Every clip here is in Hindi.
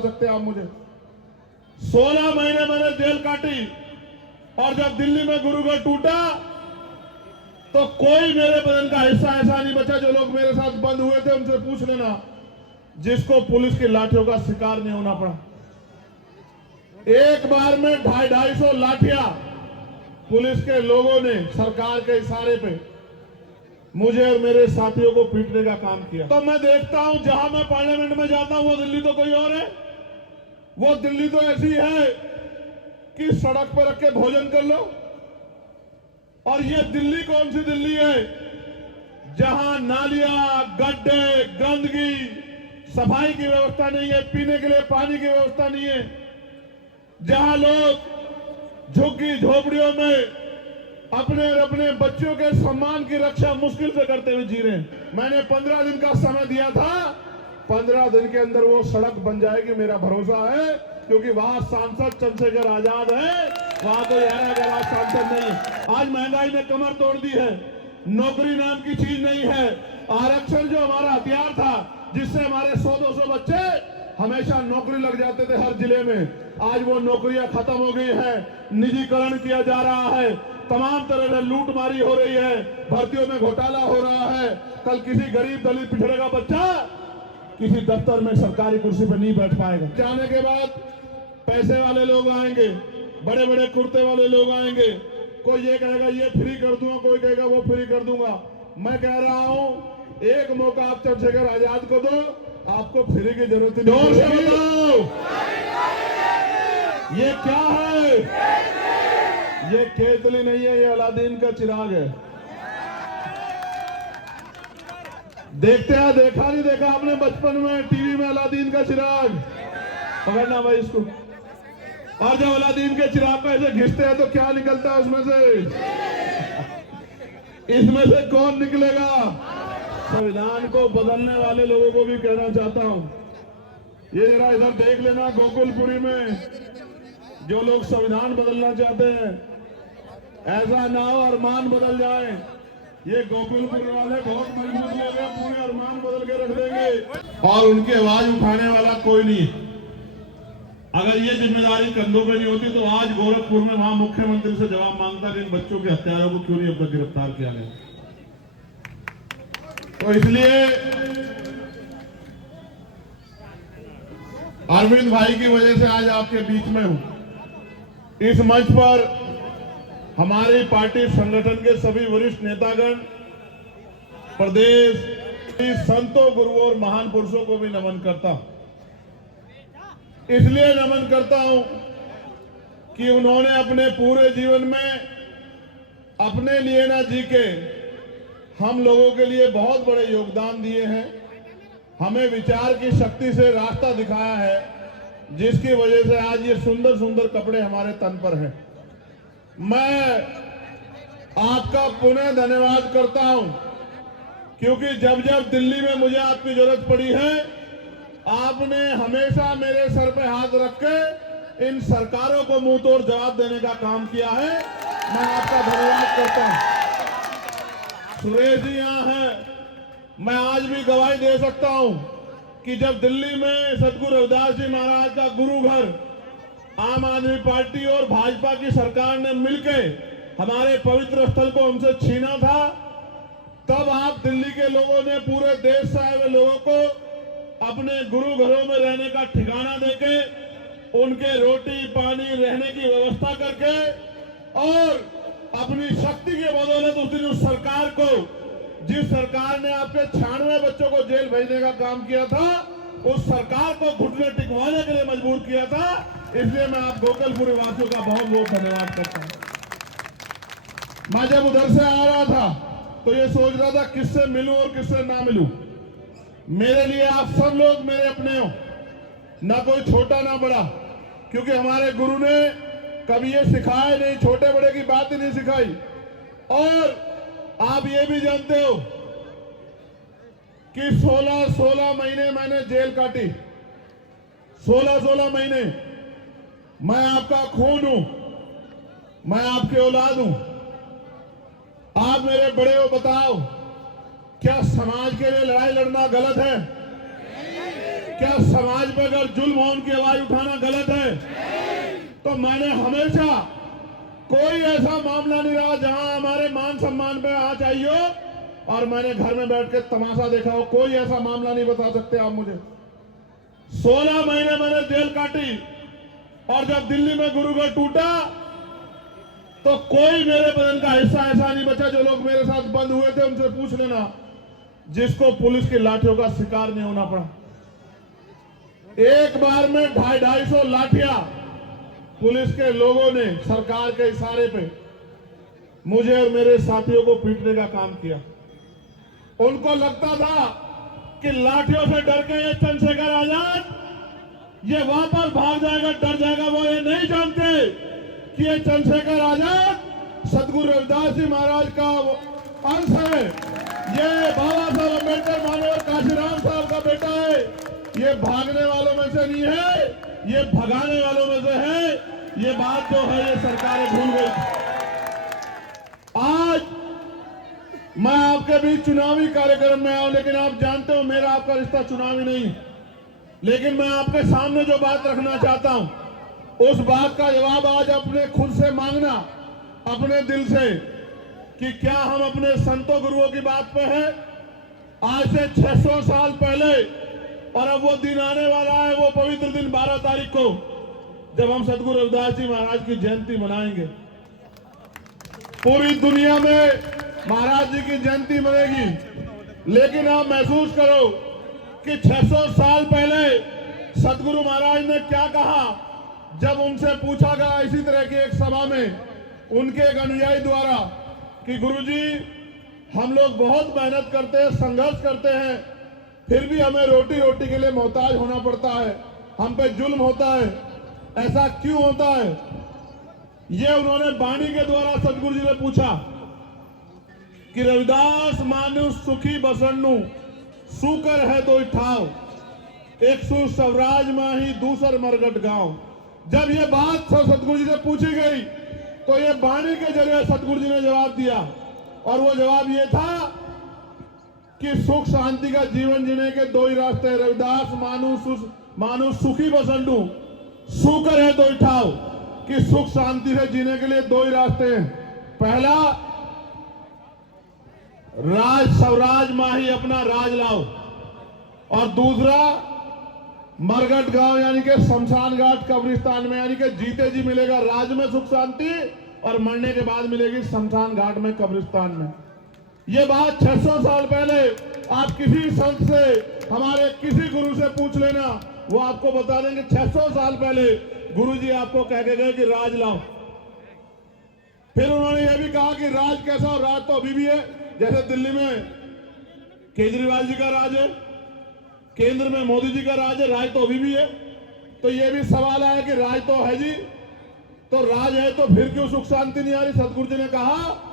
सकते हैं आप मुझे। 16 महीने मैंने जेल काटी और जब दिल्ली में गुरुघर टूटा तो कोई मेरे बदन का हिस्सा ऐसा नहीं बचा। जो लोग मेरे साथ बंद हुए थे उनसे पूछ लेना, जिसको पुलिस की लाठियों का शिकार नहीं होना पड़ा। एक बार में 250 लाठियां पुलिस के लोगों ने सरकार के इशारे पे मुझे और मेरे साथियों को पीटने का काम किया। तो मैं देखता हूं जहां मैं पार्लियामेंट में जाता हूं वो दिल्ली तो कोई और है। वो दिल्ली तो ऐसी है कि सड़क पर रख के भोजन कर लो। और ये दिल्ली कौन सी दिल्ली है जहां नालियां, गड्ढे, गंदगी, सफाई की व्यवस्था नहीं है, पीने के लिए पानी की व्यवस्था नहीं है, जहां लोग झुग्गी झोपड़ियों में अपने और अपने बच्चों के सम्मान की रक्षा मुश्किल से करते हुए जी रहे हैं। मैंने 15 दिन का समय दिया था, 15 दिन के अंदर वो सड़क बन जाएगी, मेरा भरोसा है, क्योंकि वहां सांसद चंद्रशेखर आजाद है, वहां कोई ऐरा गैरा सांसद नहीं है। आज महंगाई ने कमर तोड़ दी है, नौकरी नाम की चीज नहीं है। आरक्षण जो हमारा हथियार था, जिससे हमारे 100-200 बच्चे हमेशा नौकरी लग जाते थे हर जिले में, आज वो नौकरियां खत्म हो गई है, निजीकरण किया जा रहा है, तमाम तरह से लूटमारी हो रही है, भर्तियों में घोटाला हो रहा है। कल किसी गरीब दलित पिछड़े का बच्चा किसी दफ्तर में सरकारी कुर्सी पर नहीं बैठ पाएगा। जाने के बाद पैसे वाले लोग आएंगे, बड़े बड़े कुर्ते वाले लोग आएंगे, कोई ये कहेगा ये फ्री कर दूंगा, कोई कहेगा वो फ्री कर दूंगा। मैं कह रहा हूं एक मौका आप चंद्रशेखर आजाद को दो, आपको फ्री की जरूरत नहीं। जोर से बताओ ये क्या है? ये केतली नहीं है, ये अलादीन का चिराग है। देखते हैं, देखा नहीं देखा आपने बचपन में टीवी में अलादीन का चिराग? पकड़ना भाई इसको। और जब अलादीन के चिराग को ऐसे घिसते हैं तो क्या निकलता है उसमें से? इसमें से कौन निकलेगा? संविधान को बदलने वाले लोगों को भी कहना चाहता हूं, ये जरा इधर देख लेना, गोकुलपुरी में जो लोग संविधान बदलना चाहते हैं, ऐसा ना हो अरमान बदल जाए। ये गोकुलपुरी वाले बहुत मजबूत लोग हैं, पूरे अरमान बदल के रख देंगे और उनकी आवाज उठाने वाला कोई नहीं। अगर ये जिम्मेदारी कंधों पे नहीं होती तो आज गोरखपुर में वहां मुख्यमंत्री से जवाब मांगता कि इन बच्चों के हत्यारों को क्यों नहीं अब तक गिरफ्तार किया गया। तो इसलिए अरविंद भाई की वजह से आज आपके बीच में हूं। इस मंच पर हमारी पार्टी संगठन के सभी वरिष्ठ नेतागण, प्रदेश संतों, गुरुओं और महान पुरुषों को भी नमन करता हूं। इसलिए नमन करता हूं कि उन्होंने अपने पूरे जीवन में अपने लिए ना जी के हम लोगों के लिए बहुत बड़े योगदान दिए हैं। हमें विचार की शक्ति से रास्ता दिखाया है, जिसकी वजह से आज ये सुंदर सुंदर कपड़े हमारे तन पर हैं। मैं आपका पुनः धन्यवाद करता हूं, क्योंकि जब जब दिल्ली में मुझे आपकी जरूरत पड़ी है, आपने हमेशा मेरे सर पे हाथ रख के इन सरकारों को मुंह तोड़ जवाब देने का काम किया है। मैं आपका धन्यवाद करता हूं। सुरेश जी यहां हैं, मैं आज भी गवाही दे सकता हूं कि जब दिल्ली में सदगुरु रविदास जी महाराज का गुरु घर आम आदमी पार्टी और भाजपा की सरकार ने मिलकर हमारे पवित्र स्थल को हमसे छीना था, तब आप दिल्ली के लोगों ने पूरे देश से आए हुए लोगों को अपने गुरु घरों में रहने का ठिकाना देके, उनके रोटी पानी रहने की व्यवस्था करके और अपनी शक्ति के बदौलत उस दिन उस सरकार को, जिस सरकार ने आपके 96 बच्चों को जेल भेजने का काम किया था, उस सरकार को घुटने टिकवाने के लिए मजबूर किया था। इसलिए मैं आप गोकुलपुरी वासियों का बहुत बहुत धन्यवाद करता हूं। मैं जब उधर से आ रहा था तो ये सोच रहा था किससे मिलूं और किससे ना मिलूं। मेरे लिए आप सब लोग मेरे अपने हो, ना कोई छोटा ना बड़ा, क्योंकि हमारे गुरु ने कभी ये सिखाया नहीं, छोटे बड़े की बात ही नहीं सिखाई। और आप ये भी जानते हो कि 16 महीने मैंने जेल काटी, 16 महीने। मैं आपका खून हूं, मैं आपकी औलाद हूं। आप मेरे बड़े हो, बताओ क्या समाज के लिए लड़ाई लड़ना गलत है? क्या समाज पर अगर जुल्म हो उनकी आवाज उठाना गलत है? तो मैंने हमेशा कोई ऐसा मामला नहीं रहा जहां हमारे मान सम्मान पे आंच आई हो और मैंने घर में बैठ के तमाशा देखा हो। कोई ऐसा मामला नहीं बता सकते आप मुझे। 16 महीने मैंने जेल काटी और जब दिल्ली में गुरुगढ़ टूटा तो कोई मेरे बदन का हिस्सा ऐसा नहीं बचा। जो लोग मेरे साथ बंद हुए थे उनसे पूछ लेना, जिसको पुलिस की लाठियों का शिकार नहीं होना पड़ा। एक बार में 250 लाठियां पुलिस के लोगों ने सरकार के इशारे पे मुझे और मेरे साथियों को पीटने का काम किया। उनको लगता था कि लाठियों से डर के ये चंद्रशेखर आजाद ये वापस भाग जाएगा, डर जाएगा। वो ये नहीं जानते कि ये चंद्रशेखर आजाद सदगुरु रविदास जी महाराज का अंश है। ये बाबा साहब अम्बेडकर मानव काशीराम साहब का बेटा है। ये भागने वालों में से नहीं है, ये भगाने वालों में से है। ये बात जो है ये सरकारें भूल गई। आज मैं आपके बीच चुनावी कार्यक्रम में आऊं, लेकिन आप जानते हो मेरा आपका रिश्ता चुनावी नहीं। लेकिन मैं आपके सामने जो बात रखना चाहता हूं उस बात का जवाब आज अपने खुद से मांगना, अपने दिल से, कि क्या हम अपने संतों गुरुओं की बात पे हैं। आज से 600 साल पहले, और अब वो दिन आने वाला है, वो पवित्र दिन 12 तारीख को, जब हम सदगुरु रविदास जी महाराज की जयंती मनाएंगे। पूरी दुनिया में महाराज जी की जयंती मनेगी, लेकिन आप महसूस करो कि 600 साल पहले सदगुरु महाराज ने क्या कहा। जब उनसे पूछा गया इसी तरह की एक सभा में उनके एक अनुयायी द्वारा कि गुरुजी हम लोग बहुत मेहनत करते हैं, संघर्ष करते हैं, फिर भी हमें रोटी रोटी के लिए मोहताज होना पड़ता है, हम पे जुल्म होता है, ऐसा क्यों होता है? ये उन्होंने वाणी के द्वारा सदगुरु जी ने पूछा कि रविदास मानु सुखी बसन्नु सुकर है दो ठाव, एक सु स्वराज माही दूसर मरगट गांव। जब ये बात सदगुरु जी से पूछी गई तो ये वाणी के जरिए सदगुरु जी ने जवाब दिया, और वो जवाब ये था कि सुख शांति का जीवन जीने के दो ही रास्ते हैं। रविदास मानु सुखी बसन्नु सुकर है दो ठाव, कि सुख शांति से जीने के लिए दो ही रास्ते हैं। पहला, राज स्वराज माही अपना राज लाओ, और दूसरा मरगट गांव यानी कि शमशान घाट कब्रिस्तान में, यानी कि जीते जी मिलेगा राज में सुख शांति और मरने के बाद मिलेगी शमशान घाट में कब्रिस्तान में। ये बात 600 साल पहले आप किसी संत से, हमारे किसी गुरु से पूछ लेना, वो आपको बता देंगे 600 साल पहले गुरुजी आपको कह के गए कि राज लाओ। फिर उन्होंने ये भी कहा कि राज कैसा, और राज तो अभी भी है। जैसे दिल्ली में केजरीवाल जी का राज है, केंद्र में मोदी जी का राज है, राज तो अभी भी है। तो ये भी सवाल आया कि राज तो है जी, तो राज है तो फिर क्यों सुख शांति नहीं आ रही? सदगुरु जी ने कहा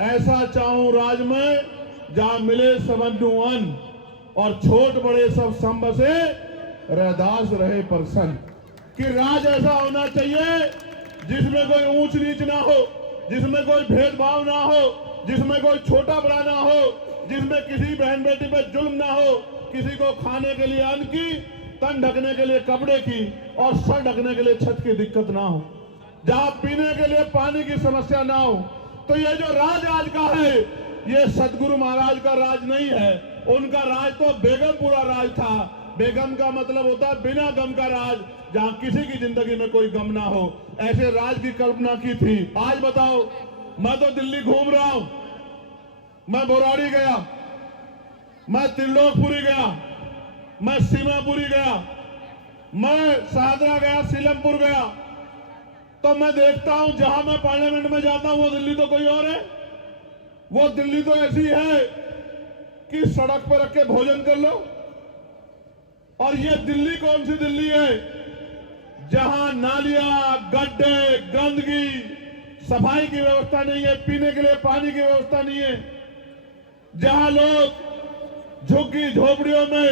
ऐसा चाहूं राज में जहां मिले समन्नु अन्न, और छोट बड़े सब सम बसे रैदास रहे प्रसन्न। कि राज ऐसा होना चाहिए जिसमें कोई ऊंच नीच ना हो, जिसमें कोई भेदभाव ना हो, जिसमें कोई छोटा बड़ा ना हो, जिसमें किसी बहन बेटी पे जुल्म ना हो, किसी को खाने के लिए अन्न की, तन ढकने के लिए कपड़े की, और सर ढकने के लिए छत की दिक्कत ना हो, जहां पीने के लिए पानी की समस्या ना हो। तो ये जो राज आज का है, ये सदगुरु महाराज का राज नहीं है। उनका राज तो बेगमपुरा राज था। बेगम का मतलब होता है बिना गम का राज, जहां किसी की जिंदगी में कोई गम ना हो। ऐसे राज की कल्पना की थी। आज बताओ, मैं तो दिल्ली घूम रहा हूं, मैं बोराड़ी गया, मैं त्रिलोकपुरी गया, मैं सीमापुरी गया, मैं शाहदरा गया, सीलमपुर गया, तो मैं देखता हूं जहां मैं पार्लियामेंट में जाता हूं वो दिल्ली तो कोई और है। वो दिल्ली तो ऐसी है कि सड़क पर रख के भोजन कर लो। और ये दिल्ली कौन सी दिल्ली है जहां नालियां, गड्ढे, गंदगी, सफाई की व्यवस्था नहीं है, पीने के लिए पानी की व्यवस्था नहीं है, जहां लोग झुग्गी झोपड़ियों में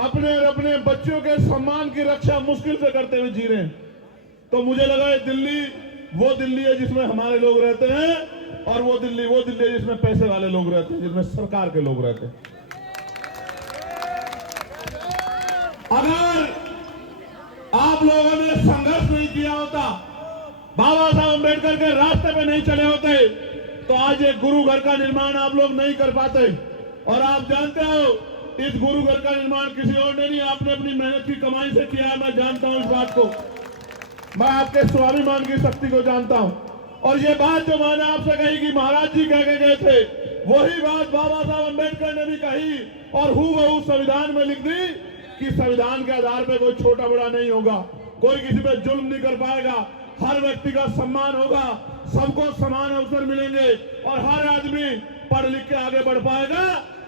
अपने और अपने बच्चों के सम्मान की रक्षा मुश्किल से करते हुए जी रहे हैं। तो मुझे लगा ये दिल्ली वो दिल्ली है जिसमें हमारे लोग रहते हैं, और वो दिल्ली है जिसमें पैसे वाले लोग रहते हैं, जिसमें सरकार के लोग रहते हैं। अगर आप लोगों ने संघर्ष नहीं किया होता, बाबा साहब अम्बेडकर के रास्ते पे नहीं चले होते, तो आज एक गुरु घर का निर्माण आप लोग नहीं कर पाते। और आप जानते हो इस गुरु घर का निर्माण किसी और ने नहीं, आपने अपनी मेहनत की कमाई से किया है। मैं जानता हूं इस बात को, मैं आपके स्वाभिमान की शक्ति को जानता हूं। और ये बात जो मैंने आपसे कही कि महाराज जी कह के गए थे, वही बात बाबा साहब अम्बेडकर ने भी कही और हूबहू संविधान में लिख दी कि संविधान के आधार पर कोई छोटा बड़ा नहीं होगा, कोई किसी पे जुल्म नहीं कर पाएगा, हर व्यक्ति का सम्मान होगा, सबको समान अवसर मिलेंगे और हर आदमी पढ़ लिख के आगे बढ़ पाएगा,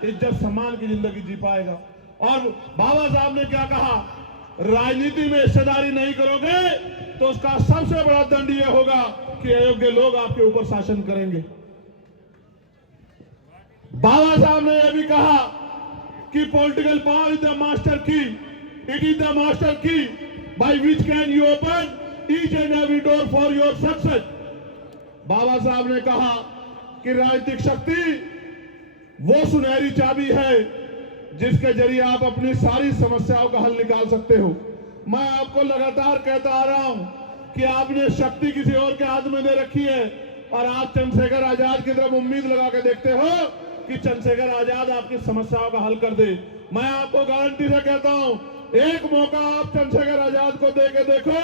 इज्जत सम्मान की जिंदगी जी पाएगा। और बाबा साहब ने क्या कहा, राजनीति में हिस्सेदारी नहीं करोगे तो उसका सबसे बड़ा दंड यह होगा कि अयोग्य लोग आपके ऊपर शासन करेंगे। बाबा साहब ने यह भी कहा कि political power is the master key, it is the master key by which can you open each and every door for your success. Baba Saheb ने कहा कि राजनीतिक शक्ति वो सुनहरी चाबी है जिसके जरिए आप अपनी सारी समस्याओं का हल निकाल सकते हो। मैं आपको लगातार कहता आ रहा हूं कि आपने शक्ति किसी और के हाथ में दे रखी है और आप चंद्रशेखर आजाद की तरफ उम्मीद लगा के देखते हो कि चंद्रशेखर आजाद आपकी समस्याओं का हल कर दे। मैं आपको गारंटी से कहता हूं, एक मौका आप चंद्रशेखर आजाद को दे के देखो,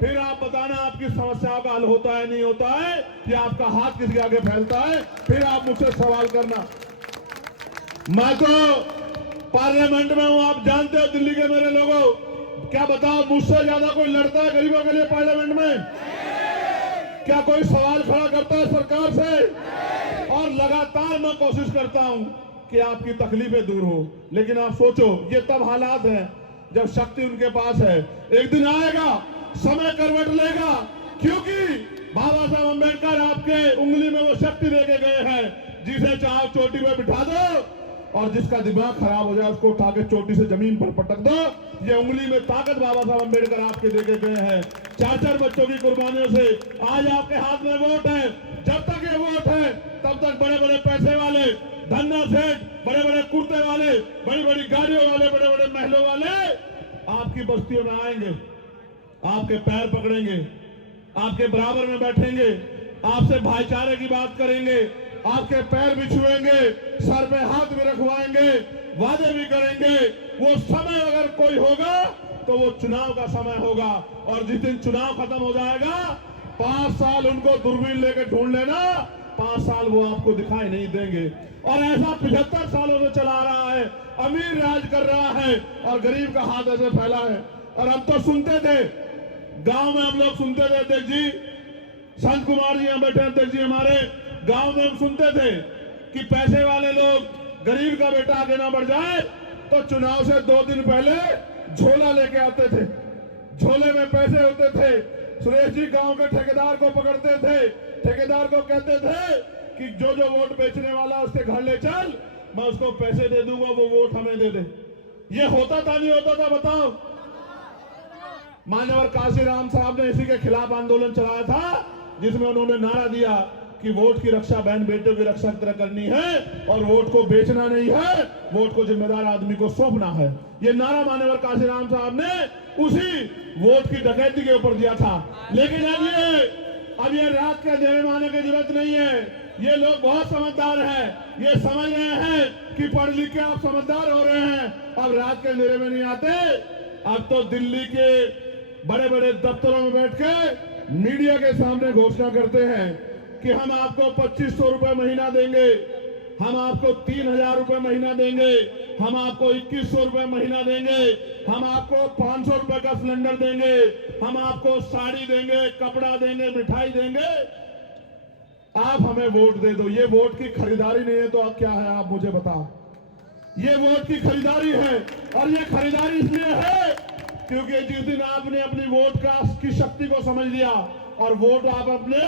फिर आप बताना आपकी समस्याओं का हल होता है नहीं होता है, या आपका हाथ किसी के आगे फैलता है, फिर आप मुझसे सवाल करना। मैं तो पार्लियामेंट में हूं, आप जानते हो दिल्ली के मेरे लोगों, क्या बताओ मुझसे ज्यादा कोई लड़ता है गरीबों के लिए पार्लियामेंट में? क्या कोई सवाल खड़ा करता है सरकार से? और लगातार मैं कोशिश करता हूं कि आपकी तकलीफें दूर हो, लेकिन आप सोचो ये तब हालात है जब शक्ति उनके पास है। एक दिन आएगा, समय करवट लेगा, क्योंकि बाबा साहब अम्बेडकर आपके उंगली में वो शक्ति देके गए हैं, जिसे चाहे चोटी पे बिठा दो और जिसका दिमाग खराब हो जाए उसको उठा के चोटी से जमीन पर पटक दो। ये उंगली में ताकत बाबा साहब अम्बेडकर आपके देके गए हैं। 4-4 बच्चों की कुर्बानियों से आज आपके हाथ में वोट है। जब तक ये वोट है तब तक बड़े बड़े पैसे वाले, धन्ना सेठ, बड़े बड़े कुर्ते वाले, बड़ी बड़ी गाड़ियों वाले, बड़े बड़े महलों वाले आपकी बस्तियों में आएंगे, आपके पैर पकड़ेंगे, आपके बराबर में बैठेंगे, आपसे भाईचारे की बात करेंगे, आपके पैर भी छुएंगे, सर पे हाथ भी रखवाएंगे, वादे भी करेंगे। वो समय अगर कोई होगा तो वो चुनाव का समय होगा, और जिस दिन चुनाव खत्म हो जाएगा 5 साल उनको दूरबीन लेकर ढूंढ लेना, 5 साल वो आपको दिखाई नहीं देंगे। और ऐसा 75 सालों से चला रहा है, अमीर राज कर रहा है और गरीब का हाथ ऐसे फैला है। और हम तो सुनते थे, गांव में हम लोग सुनते थे, अध्यक्ष जी, संत कुमार जी यहाँ बैठे, अध्यक्ष जी हमारे, गांव में हम सुनते थे कि पैसे वाले लोग, गरीब का बेटा आगे ना बढ़ जाए तो चुनाव से 2 दिन पहले झोला लेके आते थे, झोले में पैसे होते थे। सुरेश जी गांव के ठेकेदार को पकड़ते थे, ठेकेदार को कहते थे कि जो जो वोट बेचने वाला उसके घर ले चल, मैं उसको पैसे दे दूंगा, वो वोट हमें दे दे। ये होता था नहीं होता था बताओ? मान्यवर काशीराम साहब ने इसी के खिलाफ आंदोलन चलाया था, जिसमें उन्होंने नारा दिया कि वोट की रक्षा बहन बेटियों की रक्षा की तरह करनी है और वोट को बेचना नहीं है, वोट को जिम्मेदार आदमी को सौंपना है। ये नारा मान्यवर काशीराम साहब ने उसी वोट की डकैती के ऊपर दिया था। लेकिन अब ये रात के अंधेरे में आने की जरूरत नहीं है, ये लोग बहुत समझदार हैं, ये समझ रहे हैं कि पढ़ लिख के आप समझदार हो रहे हैं, अब रात के अंधेरे में नहीं आते। अब तो दिल्ली के बड़े बड़े दफ्तरों में बैठ के मीडिया के सामने घोषणा करते हैं कि हम आपको 2500 रुपए महीना देंगे, हम आपको 3000 रुपए महीना देंगे, हम आपको 2100 रुपए महीना देंगे, हम आपको 500 रुपए का सिलेंडर देंगे, हम आपको साड़ी देंगे, कपड़ा देंगे, मिठाई देंगे, आप हमें वोट दे दो। ये वोट की खरीदारी नहीं है तो अब क्या है, आप मुझे बताओ? ये वोट की खरीदारी है, और ये खरीदारी इसलिए है क्योंकि जिस दिन आपने अपनी वोट की शक्ति को समझ लिया और वोट आप अपने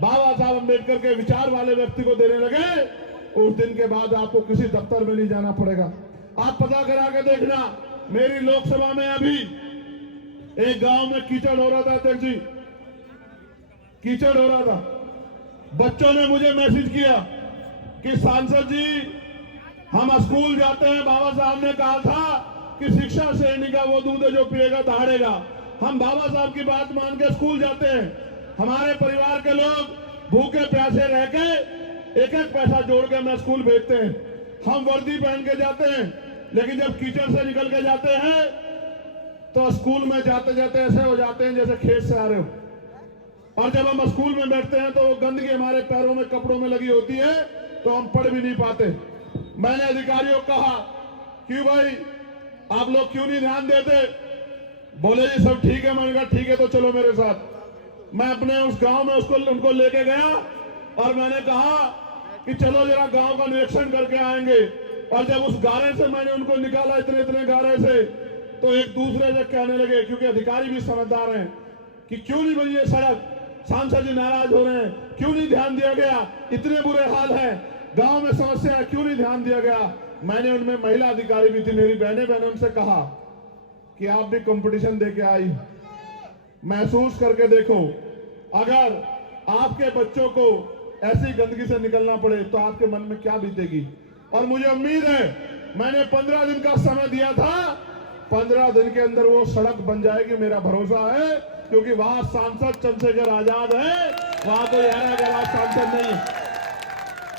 बाबा साहब अम्बेडकर के विचार वाले व्यक्ति को देने लगे, उस दिन के बाद आपको किसी दफ्तर में नहीं जाना पड़ेगा। आप पता करा के देखना, मेरी लोकसभा में अभी एक गांव में कीचड़ हो रहा था, अध्यक्ष जी, कीचड़ हो रहा था। बच्चों ने मुझे मैसेज किया कि सांसद जी हम स्कूल जाते हैं, बाबा साहब ने कहा था कि शिक्षा श्रेणी का वो दूध है जो पिएगा दहाड़ेगा। हम बाबा साहब की बात मान के स्कूल जाते हैं। हमारे परिवार के लोग भूखे प्यासे रह के एक एक पैसा जोड़ के हमें स्कूल भेजते हैं। हम वर्दी पहन के जाते हैं, लेकिन जब कीचड़ से निकल के जाते हैं तो स्कूल में जाते जाते ऐसे हो जाते हैं जैसे खेत से आ रहे हो। और जब हम स्कूल में बैठते हैं तो वो गंदगी हमारे पैरों में कपड़ों में लगी होती है तो हम पढ़ भी नहीं पाते। मैंने अधिकारियों को कहा क्यों भाई आप लोग क्यों नहीं ध्यान देते? बोले जी सब ठीक है। मैंने कहा ठीक है तो चलो मेरे साथ। मैं अपने उस गांव में उनको लेके गया और मैंने कहा कि चलो जरा गांव का निरीक्षण करके आएंगे। और जब उस गारे से मैंने उनको निकाला इतने इतने गारे से, तो एक दूसरे से कहने लगे, क्योंकि अधिकारी भी समझदार हैं, कि क्यों नहीं बनी ये सड़क, सांसद जी नाराज हो रहे हैं, क्यों नहीं ध्यान दिया गया, इतने बुरे हाल है, गांव में समस्या है, क्यों नहीं ध्यान दिया गया। मैंने उनमें महिला अधिकारी भी थी, मेरी बहनें उनसे कहा कि आप भी कंपटीशन दे के आई, महसूस करके देखो, अगर आपके बच्चों को ऐसी गंदगी से निकलना पड़े तो आपके मन में क्या बीतेगी। और मुझे उम्मीद है, मैंने 15 दिन का समय दिया था, 15 दिन के अंदर वो सड़क बन जाएगी, मेरा भरोसा है, क्योंकि वहां सांसद चंद्रशेखर आजाद है, वहां कोई ऐरा गैरा सांसद नहीं है।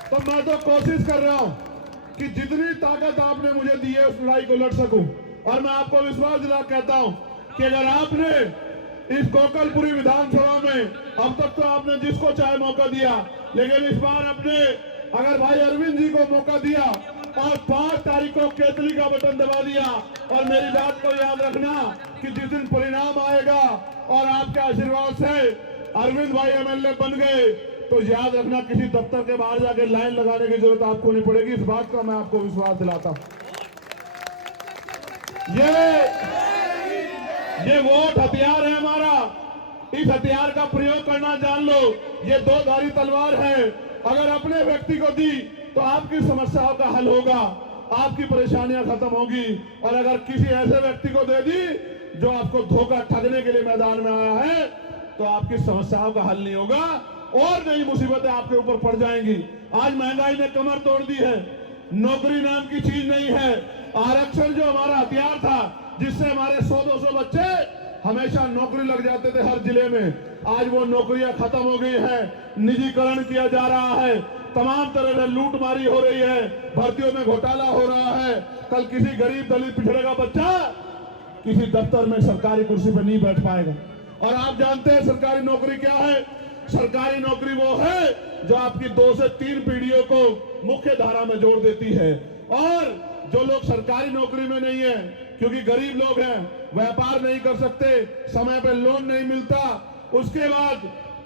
तो मैं तो कोशिश कर रहा हूं कि जितनी ताकत आपने मुझे दी है उस लड़ाई को लड़ सकूं। और मैं आपको विश्वास दिला कहता हूं कि अगर आपने इस गोकलपुरी विधानसभा में अब तक तो आपने जिसको चाहे मौका दिया, लेकिन इस बार आपने अगर भाई अरविंद जी को मौका दिया और 5 तारीख को केतली का बटन दबा दिया, और मेरी बात को याद रखना कि जिस दिन परिणाम आएगा और आपके आशीर्वाद से अरविंद भाई एमएलए बन गए, तो याद रखना किसी दफ्तर के बाहर जाके लाइन लगाने की जरूरत आपको नहीं पड़ेगी। इस बात का मैं आपको विश्वास दिलाता हूं। ये वोट हथियार है हमारा, इस हथियार का प्रयोग करना जान लो। ये 2 धारी तलवार है, अगर अपने व्यक्ति को दी तो आपकी समस्याओं का हल होगा, आपकी परेशानियां खत्म होगी, और अगर किसी ऐसे व्यक्ति को दे दी जो आपको धोखा ठगने के लिए मैदान में आया है, तो आपकी समस्याओं का हल नहीं होगा और नई मुसीबतें आपके ऊपर पड़ जाएंगी। आज महंगाई ने कमर तोड़ दी है, नौकरी नाम की चीज नहीं है। आरक्षण जो हमारा हथियार था, जिससे हमारे 100-200 बच्चे हमेशा नौकरी लग जाते थे हर जिले में, आज वो नौकरियां खत्म हो गई है, निजीकरण किया जा रहा है, तमाम तरह से लूटमारी हो रही है, भर्तियों में घोटाला हो रहा है। कल किसी गरीब दलित पिछड़े का बच्चा किसी दफ्तर में सरकारी कुर्सी पर नहीं बैठ पाएगा। और आप जानते हैं सरकारी नौकरी क्या है? सरकारी नौकरी वो है जो आपकी 2 से 3 पीढ़ियों को मुख्य धारा में जोड़ देती है। और जो लोग सरकारी नौकरी में नहीं है, क्योंकि गरीब लोग हैं, व्यापार नहीं कर सकते, समय पे लोन नहीं मिलता, उसके बाद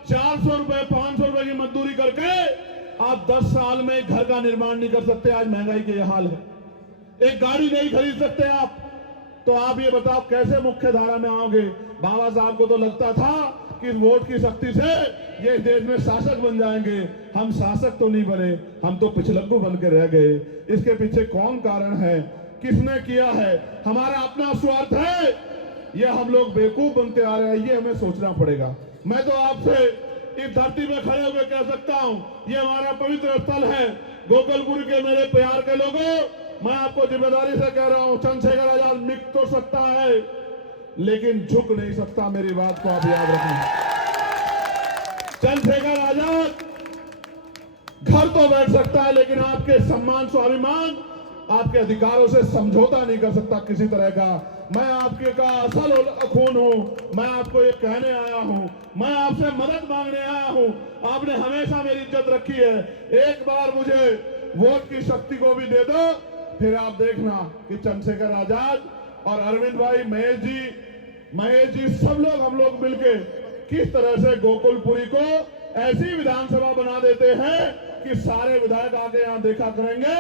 400 रुपए 500 रुपए की मजदूरी करके आप 10 साल में घर का निर्माण नहीं कर सकते। आज महंगाई के ये हाल है, एक गाड़ी नहीं खरीद सकते आप। तो आप ये बताओ कैसे मुख्य धारा में आओगे? बाबा साहब को तो लगता था कि वोट की शक्ति से ये देश में शासक बन जाएंगे। हम शासक तो नहीं बने, हम तो पिछलग्गू बन के रह गए। इसके पीछे कौन कारण है, किसने किया है? हमारा अपना स्वार्थ है, ये हम लोग बेवकूफ बनते आ रहे हैं, ये हमें सोचना पड़ेगा। मैं तो आपसे इस धरती में खड़े होकर कह सकता हूं, ये हमारा पवित्र स्थल है। गोकलपुर के मेरे प्यार के लोगों, मैं आपको जिम्मेदारी से कह रहा हूं, चंद्रशेखर आजाद मिट तो सकता है लेकिन झुक नहीं सकता। मेरी बात को आप याद रखें। चंद्रशेखर आजाद घर तो बैठ सकता है, लेकिन आपके सम्मान स्वाभिमान, आपके अधिकारों से समझौता नहीं कर सकता किसी तरह का। मैं आपके का असल खून हूं, मैं आपको ये कहने आया हूं, मैं आपसे मदद मांगने आया हूं। आपने हमेशा मेरी इज्जत रखी है, एक बार मुझे वोट की शक्ति को भी दे दो, फिर आप देखना कि चंद्रशेखर आजाद और अरविंद भाई, महेश जी सब लोग, हम लोग मिलके किस तरह से गोकुलपुरी को ऐसी विधानसभा बना देते हैं कि सारे विधायक आके यहाँ देखा करेंगे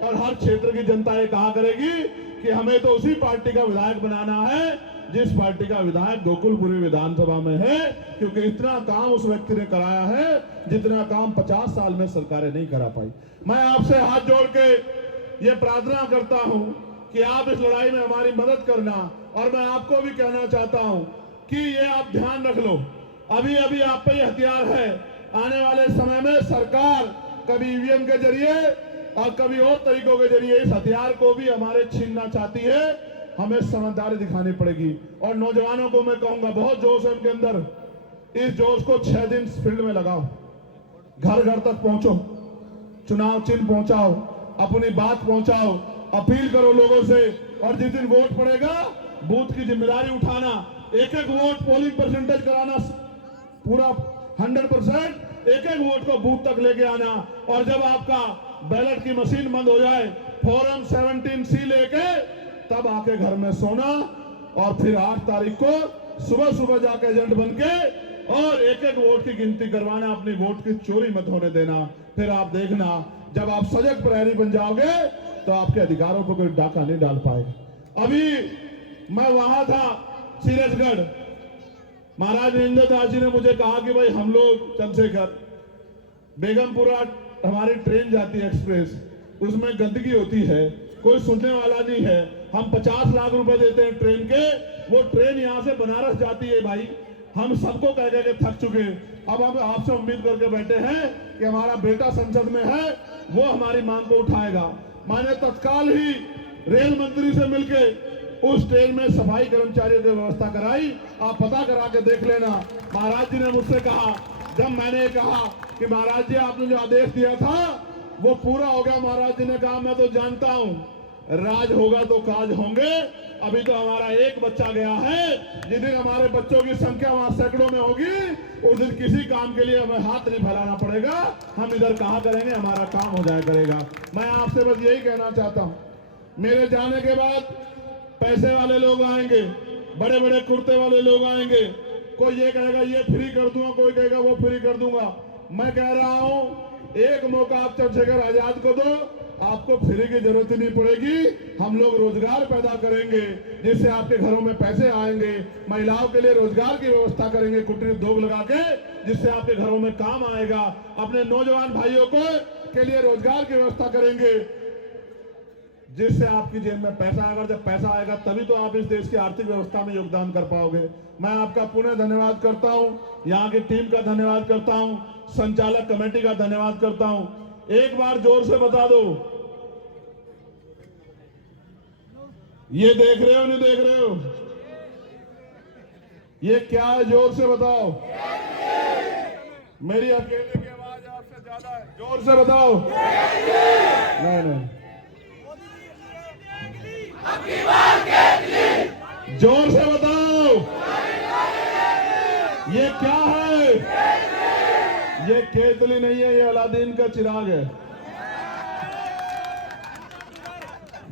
और हर क्षेत्र की जनता ये कहा करेगी कि हमें तो उसी पार्टी का विधायक बनाना है जिस पार्टी का विधायक गोकुलपुरी विधानसभा में है, क्योंकि इतना काम उस व्यक्ति ने कराया है जितना काम 50 साल में सरकारें नहीं करा पाई। मैं आपसे हाथ जोड़ के ये प्रार्थना करता हूं कि आप इस लड़ाई में हमारी मदद करना। और मैं आपको भी कहना चाहता हूं कि ये आप ध्यान रख लो, अभी अभी आप पे ये हथियार है, आने वाले समय में सरकार कभी ईवीएम के जरिए और कभी और तरीकों के जरिए इस हथियार को भी हमारे छीनना चाहती है। हमें समझदारी दिखानी पड़ेगी। और नौजवानों को मैं कहूंगा, बहुत जोश है उनके अंदर, इस जोश को 6 दिन फील्ड में लगाओ, घर घर तक पहुंचो, चुनाव चिन्ह पहुंचाओ, अपनी बात पहुंचाओ, अपील करो लोगों से। और जिस दिन वोट पड़ेगा, बूथ की जिम्मेदारी उठाना, एक एक वोट पोलिंग परसेंटेज कराना, पूरा 100%, एक एक वोट को बूथ तक लेके आना। और जब आपका बैलेट की मशीन बंद हो जाए, फॉर्म 17C लेके तब आके घर में सोना, और फिर 8 तारीख को सुबह सुबह जाके एजेंट बन के और एक एक वोट की गिनती करवाना, अपनी वोट की चोरी मत होने देना। फिर आप देखना, जब आप सजग प्रहरी बन जाओगे तो आपके अधिकारों को कोई डाका नहीं डाल पाएगा। अभी मैं वहां था सीरजगढ़, महाराज नरेंद्र दास जी ने मुझे कहा कि भाई हम लोग चंद्रशेखर, बेगमपुरा हमारी ट्रेन जाती है एक्सप्रेस, उसमें गंदगी होती है, कोई सुनने वाला नहीं है, हम 50 लाख रुपए देते हैं ट्रेन के, वो ट्रेन यहाँ से बनारस जाती है भाई, हम सबको कह के थक चुके। अब हम आपसे उम्मीद करके बैठे हैं कि हमारा बेटा संसद में है, वो हमारी मांग को उठाएगा। मैंने तत्काल ही रेल मंत्री से मिलके उस ट्रेन में सफाई कर्मचारियों की व्यवस्था कराई। आप पता करा के देख लेना। महाराज जी ने मुझसे कहा, जब मैंने कहा कि महाराज जी आपने जो आदेश दिया था वो पूरा हो गया, महाराज जी ने कहा मैं तो जानता हूं, राज होगा तो काज होंगे। अभी तो हमारा एक बच्चा गया है, जिस दिन हमारे बच्चों की संख्या वहां सैकड़ों में होगी, उस दिन किसी काम के लिए हमें हाथ नहीं फैलाना पड़ेगा, हम इधर कहा करेंगे, हमारा काम हो जाया करेगा। मैं आपसे बस यही कहना चाहता हूं, मेरे जाने के बाद पैसे वाले लोग आएंगे, बड़े बड़े कुर्ते वाले लोग आएंगे, कोई ये कहेगा ये फ्री कर दूंगा, कोई कहेगा वो फ्री कर दूंगा। मैं कह रहा हूं, एक मौका आप चंद्रशेखर आजाद को दो, आपको फ्री की जरूरत नहीं पड़ेगी। हम लोग रोजगार पैदा करेंगे, जिससे आपके घरों में पैसे आएंगे, महिलाओं के लिए रोजगार की व्यवस्था करेंगे, कुटीर उद्योग लगा के, जिससे आपके घरों में काम आएगा। अपने नौजवान भाइयों को के लिए रोजगार की व्यवस्था करेंगे, जिससे आपकी जेब में पैसा आएगा। जब पैसा आएगा तभी तो आप इस देश की आर्थिक व्यवस्था में योगदान कर पाओगे। मैं आपका पुनः धन्यवाद करता हूं, यहाँ की टीम का धन्यवाद करता हूं, संचालक कमेटी का धन्यवाद करता हूं। एक बार जोर से बता दो, ये देख रहे हो नहीं देख रहे हो, ये क्या है, जोर से बताओ। मेरी अकेले की आवाज आपसे ज्यादा है, जोर से बताओ। नहीं, जोर से बताओ, ये क्या है? ये केतली नहीं है, ये अलादीन का चिराग है।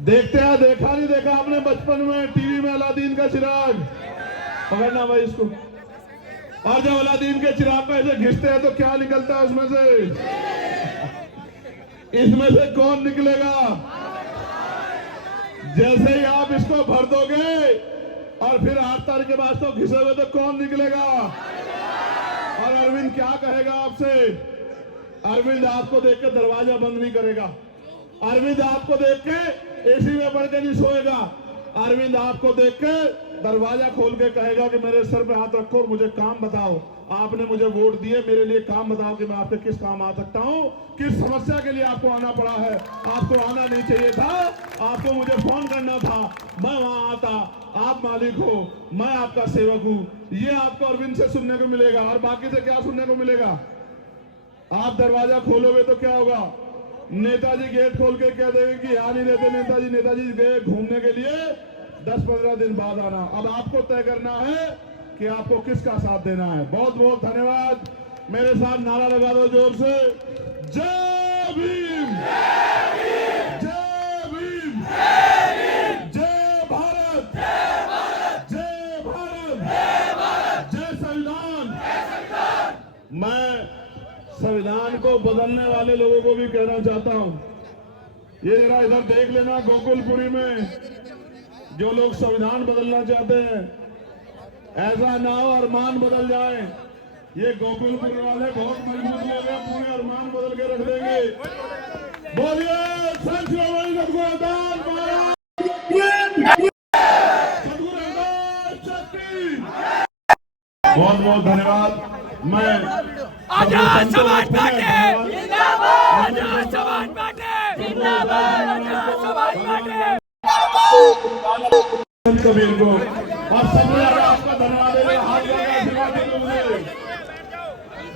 देखते हैं, देखा नहीं देखा आपने बचपन में टीवी में अलादीन का चिराग? पकड़ना भाई इसको। और जब अलादीन के चिराग को ऐसे घिसते हैं तो क्या निकलता है उसमें से? इसमें से कौन निकलेगा? जैसे ही आप इसको भर दोगे और फिर 8 तारीख के बाद तो घिसोगे तो कौन निकलेगा? और अरविंद क्या कहेगा आपसे? अरविंद आपको देख के दरवाजा बंद नहीं करेगा, अरविंद आपको देख के एसी में पड़ के नहीं सोएगा, अरविंद आपको देख के दरवाजा खोल के कहेगा कि मेरे सर पे हाथ रखो और मुझे काम बताओ, आपने मुझे वोट दिए, मेरे लिए काम बताओ कि मैं आपके किस काम आ सकता हूं, किस समस्या के लिए आपको आना पड़ा है। आपको आना नहीं चाहिए था, आपको मुझे फोन करना था, मैं वहां आता, आप मालिक हो, मैं आपका सेवक हूं। ये आपको अरविंद से सुनने को मिलेगा। और बाकी से क्या सुनने को मिलेगा? आप दरवाजा खोलोगे तो क्या होगा? नेताजी गेट खोल के कह देंगे कि यहाँ नहीं रहते नेताजी, नेताजी गए घूमने के लिए, 10-15 दिन बाद आना। अब आपको तय करना है कि आपको किसका साथ देना है। बहुत बहुत धन्यवाद। मेरे साथ नारा लगा दो जोर से, जय भीम, जय भीम, जय भारत, जय भारत, जय संविधान। मैं संविधान को बदलने वाले लोगों को भी कहना चाहता हूं, ये जरा इधर देख लेना, गोकुलपुरी में जो लोग संविधान बदलना चाहते हैं, ऐसा ना हो अरमान बदल जाए। ये गोकुलपुरी वाले बहुत मजबूत लोग हैं, पूरे अरमान बदल के रख देंगे। बोलिए सदगुरु रविदास महाराज, सदगुरु रविदास शक्ति। बहुत बहुत धन्यवाद। मैं आजाद समाज पार्टी जिंदाबाद, आजाद समाज पार्टी जिंदाबाद, आजाद समाज पार्टी। कबीर को और सबने अगर आपका धन्यवाद दे रहे हाथ जोड़ के आशीर्वाद दे मुझे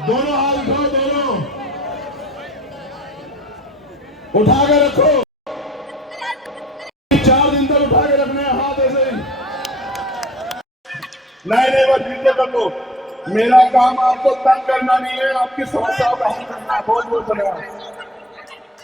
दोनों हाथ उठाओ दोनों उठा के रखो 4 दिन तक उठा के रखने हैं हाथ ऐसे ही नहीं बस नीचे कर लो मेरा काम आपको तंग करना नहीं है आपकी समस्याओं का हल करना है बहुत बहुत धन्यवाद